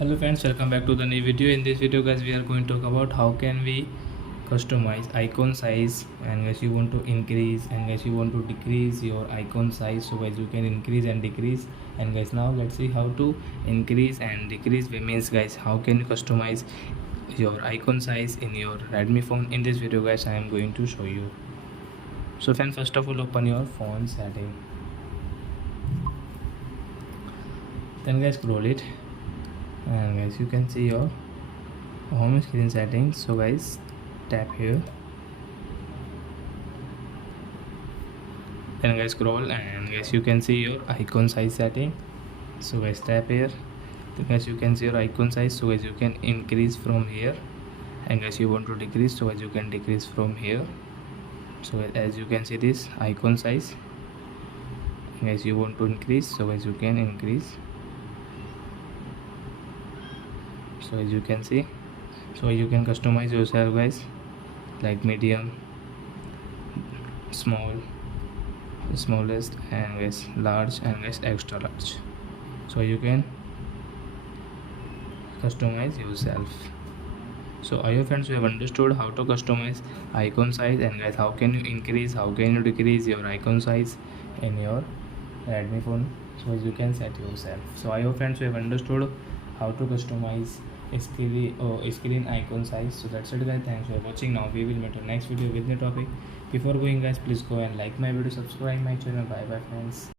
Hello friends, welcome back to the new video. In this video guys, we are going to talk about how can we customize icon size. And guys, you want to increase, and guys, you want to decrease your icon size. So guys, you can increase and decrease. And guys, now let's see how to increase and decrease. We means guys, how can you customize your icon size in your Redmi phone. In this video guys, I am going to show you. So friends, first of all, open your phone setting, then guys scroll it, and guys you can see your home screen settings. So guys, tap here, then guys scroll, and guys you can see your icon size setting. So guys tap here, then guys you can see your icon size. So guys you can increase from here, and guys you want to decrease, so guys you can decrease from here. So guys, as you can see this icon size, guys you want to increase, so guys you can increase. So as you can see, so you can customize yourself guys, like medium, small, smallest, and guys large, and guys extra large. So you can customize yourself. So I hope friends you have understood how to customize icon size, and guys how can you increase, how can you decrease your icon size in your Redmi phone. So as you can set yourself. So I hope friends you have understood how to customize screen icon size. So that's it guys, thanks for watching. Now we will meet our next video with new topic. Before going guys, please go and like my video, subscribe my channel. Bye bye friends.